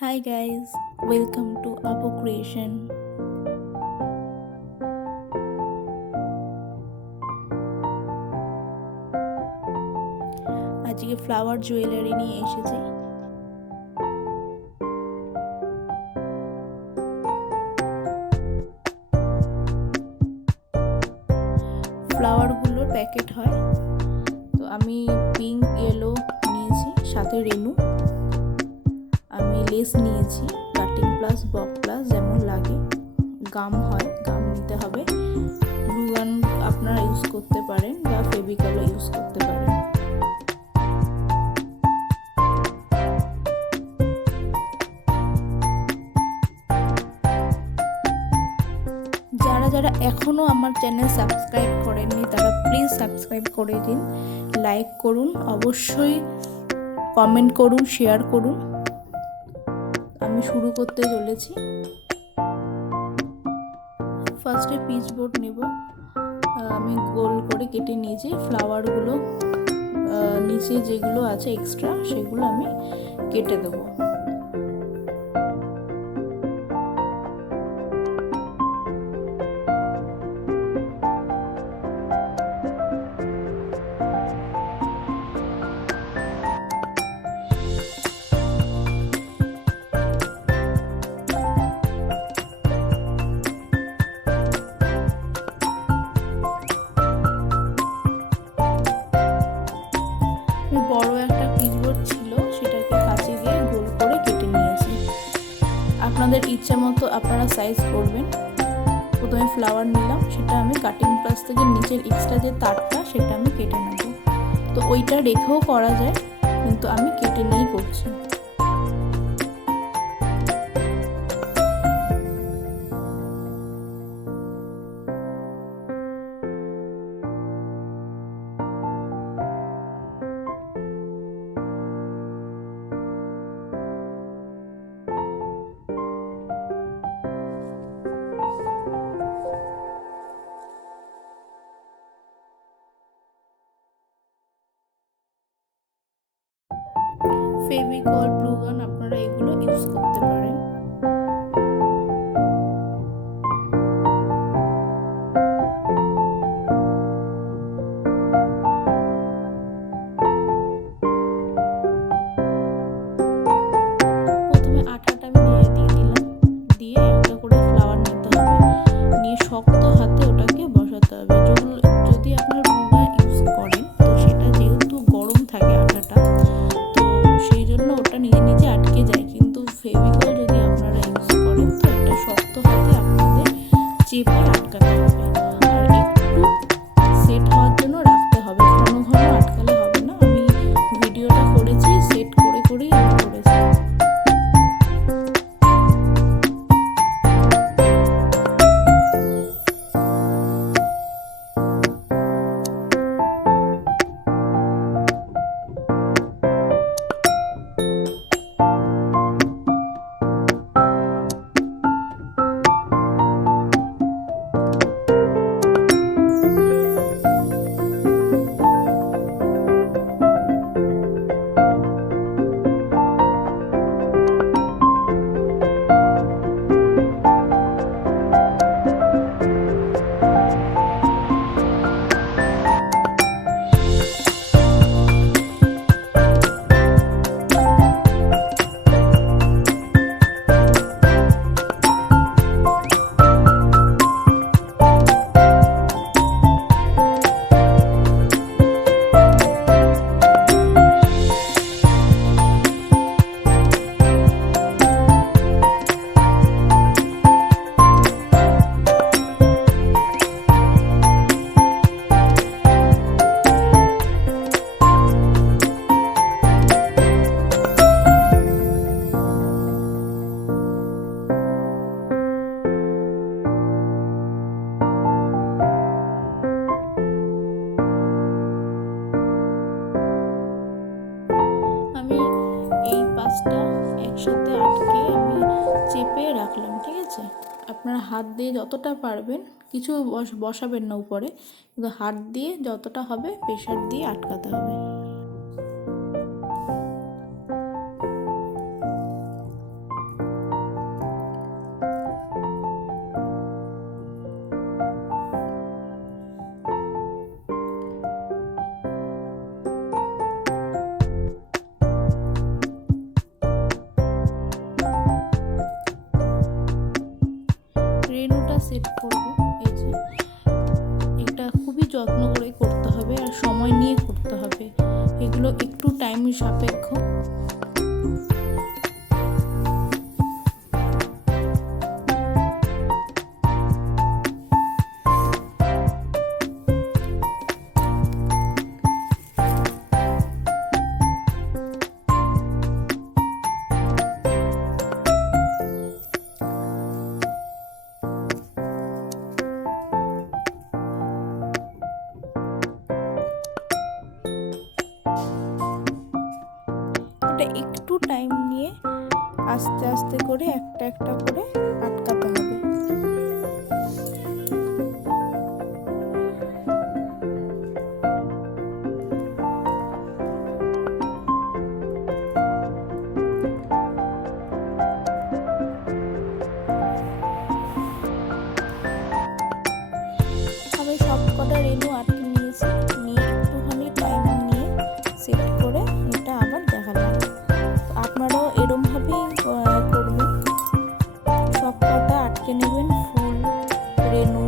Hi guys, welcome to Apo Creation. আজকে flower jewellery নিয়ে এসেছি। ফ্লাওয়ারগুলোর প্যাকেট হয়, তো আমি পিঙ্ক ইয়েলো নিয়েছি, সাথে রেনু। আমি লেস নিয়েছি, কাটিং প্লাস বক প্লাস যেমন লাগে। গাম হয়, গাম নিতে হবে। গ্লু গান আপনারা ইউজ করতে পারেন বা ফেভিকলও ইউজ করতে পারেন। যারা যারা এখনও আমার চ্যানেল সাবস্ক্রাইব করেননি তারা প্লিজ সাবস্ক্রাইব করে দিন, লাইক করুন, অবশ্যই কমেন্ট করুন, শেয়ার করুন। আমি শুরু করতে চলেছি। ফার্স্টে পিচ বোর্ড নেব। আমি গোল করে কেটে নিয়েছি। ফ্লাওয়ারগুলো নিচে যেগুলো আছে এক্সট্রা সেগুলো আমি কেটে দেবো। বড় একটা পিচবোর্ড ছিল, সেটাকে কাঁচি দিয়ে গোল করে কেটে নিয়েছি। আপনাদের ইচ্ছা মতো আপনারা সাইজ করবেন। প্রথমে ফ্লাওয়ার নিলাম, সেটা আমি কাটিং প্লাস থেকে নিচের এক্সট্রা যে তারটা সেটা আমি কেটে নেব। তো ওইটা রেখেও করা যায়, কিন্তু আমি কেটে নিয়েই করছি। ফেভিকল, গ্লু গান আপনারা এগুলো ইউজ করতে পারেন। প্রথমে আঠাটা আমি দিয়ে দিলাম, দিয়ে একটা করে ফ্লাওয়ার নিতে হবে, নিয়ে শক্ত হাতে ওটাকে বসাতে হবে। যদি আপনার গ্লু গান ইউজ করেন তো সেটা যেহেতু গরম থাকে আঠাটা, তো সেই জন্য ওটা নিজে নিজে আটকে যায়। কিন্তু ফেভিকল যদি আপনারা ইউজ করেন তো এটা শক্ত হাতে আপনাদের চেপে আটকাতে হবে, আর একটু সেট হওয়ার জন্য রাখতে হবে। ঘন ঘন আটকালে হবে না। আমি ভিডিওটা করেছি সেট করে করেই আমি করেছি। আমি এই পাঁচটা একসাথে আটকে আমি চেপে রাখলাম, ঠিক আছে। আপনারা হাত দিয়ে যতটা পারবেন, কিছু বসাবেন না উপরে, কিন্তু হাত দিয়ে যতটা হবে প্রেসার দিয়ে আটকাতে হবে। সেট করব। এই যে এটা খুবই যত্ন করে করতে হবে আর সময় নিয়ে করতে হবে, এগুলো একটু টাইম সাপেক্ষ। এটা একটু টাইম নিয়ে আস্তে আস্তে করে একটা একটা করে আটকাতে হবে। আমি সব কটা রেনু আটকে নিয়েছি, নিয়ে একটুখানি টাইম নিয়ে সেট করে এটা আবার দেখালাম। আপনারাও এরমভাবেই করবেন, সব কটা আটকে নেবেন, ফুল রেনু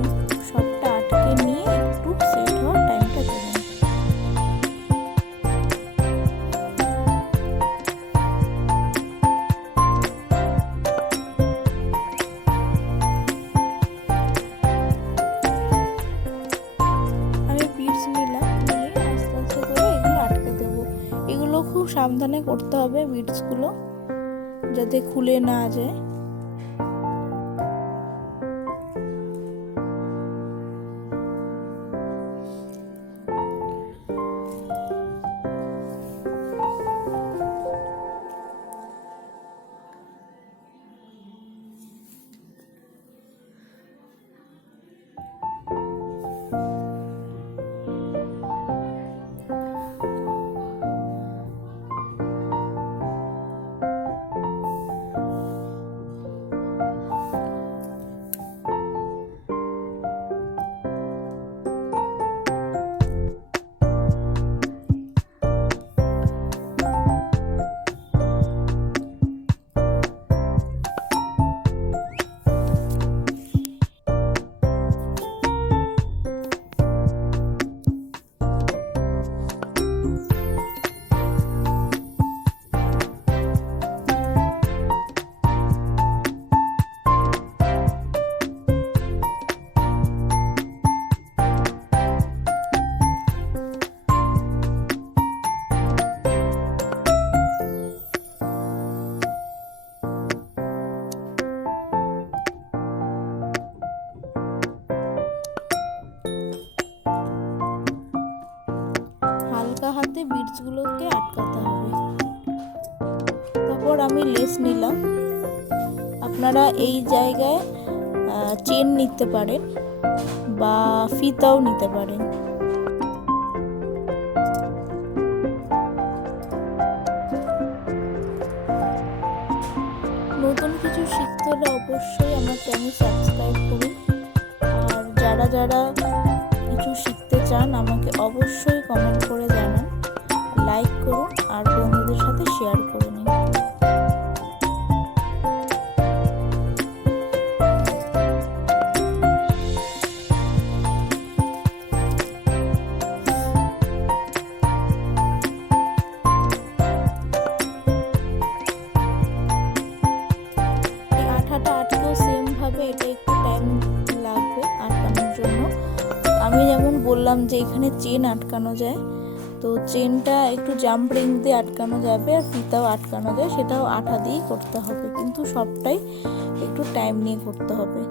সবটা আটকে নিয়ে একটু সেট হওয়ার টাইমটা দেবেন। আমি বিটস নিলাম, নিয়ে আস্তে আস্তে করে এগুলো আটকে দেবো। এগুলো খুব সাবধানে করতে হবে, বিটসগুলো যাতে খুলে না যায়। হালকা হাতে বিটসগুলোকে আটকাতে হবে। তারপর আমি লেস নিলাম, আপনারা এই জায়গায় চেন নিতে পারেন বা ফিতাও নিতে পারেন। নতুন কিছু শিখতে হলে অবশ্যই আমার চ্যানেল সাবস্ক্রাইব করুন, আর যারা যারা কিছু শিখতে চান আমাকে অবশ্যই কমেন্ট করে জানান, লাইক করুন আর বন্ধুদের সাথে শেয়ার করে নিন। আঠাটা আটকেও সেমভাবে এটা একটু টাইম লাগবে আটকানোর জন্য। আমি যেমন বললাম যে এখানে চেন আটকানো যায়, তো চেনটা একটু জাম্প রিং দিয়ে আটকানো যাবে আর ফিতাও আটকানো যায়, সেটাও আঠা দিয়েই করতে হবে, কিন্তু সবটাই একটু টাইম নিয়ে করতে হবে।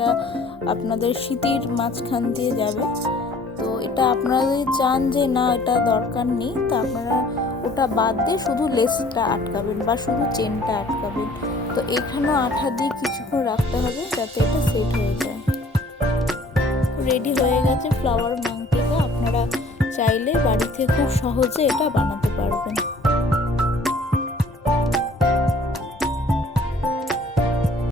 এটা আপনাদের সিটির মাঝখান দিয়ে যাবে। তো এটা আপনারা যদি চান যে না এটা দরকার নেই, তো আপনারা ওটা বাদ দিয়ে শুধু লেসটা আটকাবেন বা শুধু চেনটা আটকাবেন। তো এখানেও আঠা দিয়ে কিছুক্ষণ রাখতে হবে যাতে এটা সেট হয়ে যায়। রেডি হয়ে গেছে ফ্লাওয়ার মাংটিটা। আপনারা চাইলে বাড়িতে খুব সহজে এটা বানাতে পারবেন।